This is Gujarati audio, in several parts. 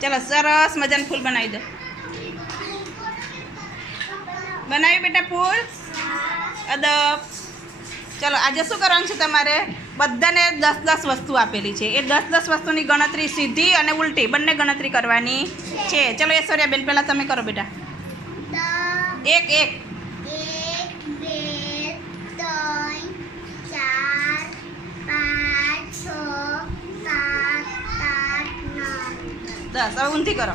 ચાલો સરસ મજાનું ફૂલ બનાવી દો. બનાવ્યું બેટા ફૂલ? અદબ. ચાલો આજે શું કરવાનું છે તમારે? બધાને દસ દસ વસ્તુ આપેલી છે. એ દસ દસ વસ્તુની ગણતરી સીધી અને ઉલટી. બંને ગણતરી કરવાની છે. ચલો બેન પહેલાં તમે કરો બેટા. એક એક. દસ, હવે ઊંધી કરો.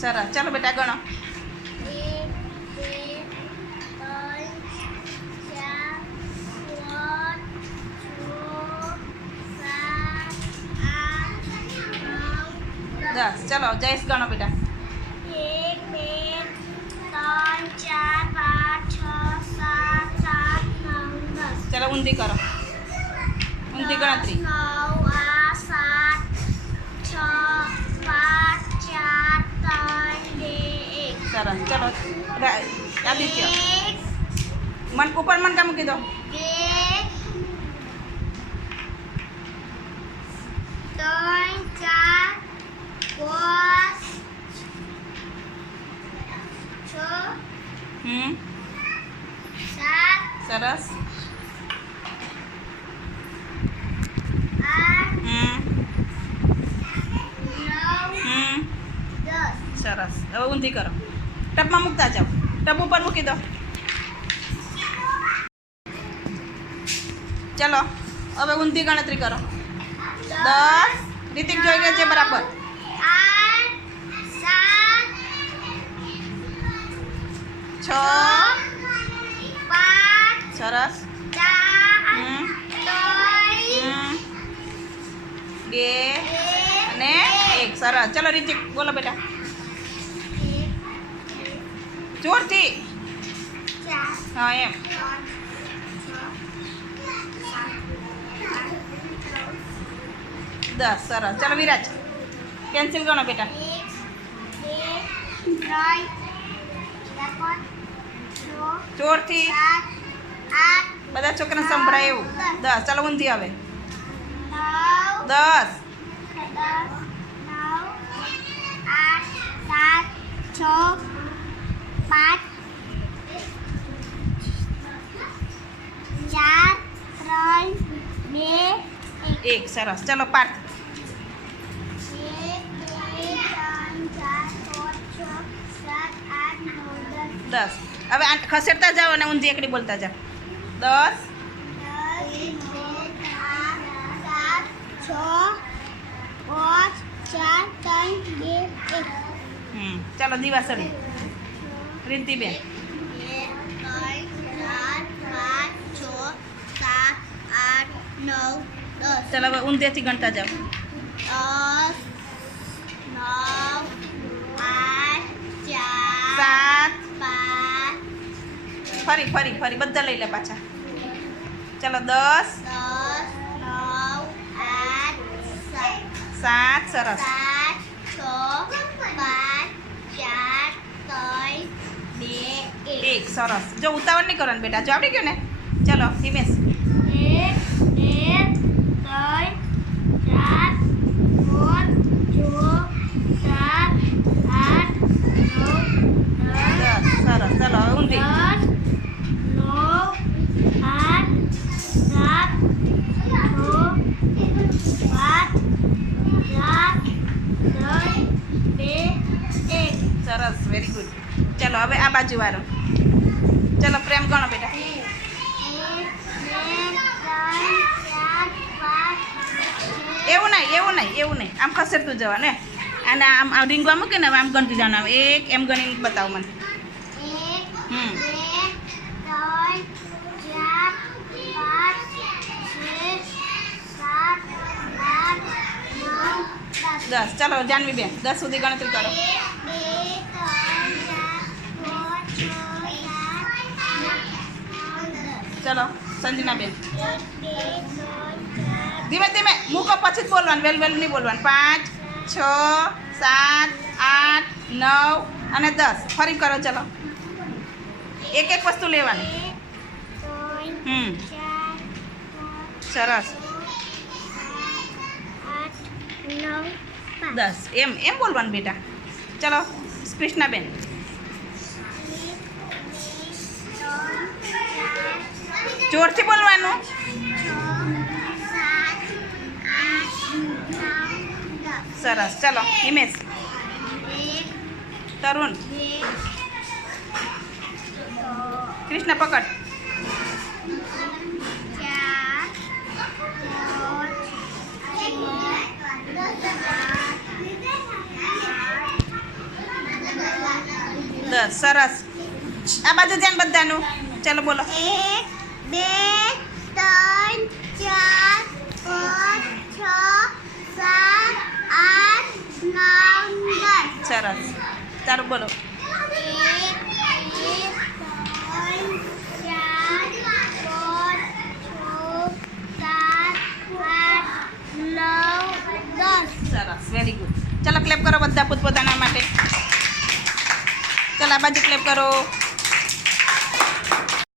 સરસ. ચાલો બેટા, ગણો. દસ, ચાલો, જયેશ ગણો બેટા. એક, બે, ત્રણ, ચાર ઊંધી કરો ઊંધી ગણતરી નવ આ સાત છ પાંચ ચાર ત્રણ બે એક સરસ ચલો રા- આદિત્ય એક મન ઉપર મન કા મૂકી દો બે ત્રણ ચાર પાંચ છ હમ સાત સરસ સરસ. હવે ઊંધી કરો. ટબમાં મૂકતા જાઓ. ટબ ઉપર મૂકી દો. ચલો, હવે ઊંધી ગણતરી કરો. દસ. રીતિક જોઈ ગયા છે બરાબર. છ. સરસ. બે. અને એક. સરસ. ચલો, રીતિક, બોલો બેટા. જોરથી. હા, એમ. દસ, સરસ. ચાલો, વિરાજ. પેન્સિલ ગણો, બેટા. જોરથી. બધા છોકરાને સંભળાય એવું. દસ. ચાલો, ઊંધી હવે દસ. છ પાંચ ચાર ત્રણ બે એક એક સરસ ચલો પાર્થ એક બે ત્રણ ચાર પાંચ છ સાત આઠ નવ દસ દસ હવે આ ખસેડતા જાઓ અને ઊંધી એકડી બોલતા જાઓ દસ દસ બે ત્રણ સાત છ પાંચ ચાર ત્રણ બે એક હમ ચાલો દિવાસળી દસ ચાલો હવે ઊંધેથી ગણતા જાઓ. સાત. પાંચ ફરી ફરી ફરી બધા લઈ લે પાછા. ચાલો દસ. દસ નવ આઠ સાત સરસ. સાત છ પાંચ ચાર એક સરસ. જો ઉતાવળ નહીં કરવાનું બેટા. જો આવડી ગયો ને? ચલો હિમેશ. સરસ ચલો ઊંધી. સરસ વેરી ગુડ ચલો હવે આ બાજુ વાળો ચલો પ્રેમ ગણો બેટા. એવું નહીં એવું નહીં એવું નહીં. આમ ખસેડતું જવા ને? અને આમ આમ રીંગવા મૂકે ને આમ ગણતું જવાનું. આમ એક, એમ ગણીને બતાવો મને. હમ. દસ. ચાલો જાનવી બેન દસ સુધી ગણતરી કરો. ચલો, સંજના બેન. એક બે ત્રણ ચાર ધીમે ધીમે, મૂકો, પછી જ બોલવાનું, વેલ વેલ, નહીં બોલવાનું. પાંચ, છ, સાત, આઠ, નવ અને દસ. ફરી કરો, ચલો. એક એક વસ્તુ લેવાની. હમ. સરસ. દસ. એમ એમ બોલવાનું બેટા. ચલો, કૃષ્ણાબેન. જોરથી બોલવાનું. સરસ, ચલો, હિમેશ. તરુણ. કૃષ્ણ, પકડ. દસ, સરસ. આ બાજુ ધ્યાન બધાનું. ચલો, બોલો. એક બે ત્રણ ચાર પાંચ છ સાત આઠ નવ દસ સરસ. તારું બોલો. સરસ. વેરી ગુડ ચલો ક્લેપ કરો બધા પોતપોતાના માટે. ચલો આ બાજુ ક્લેપ કરો.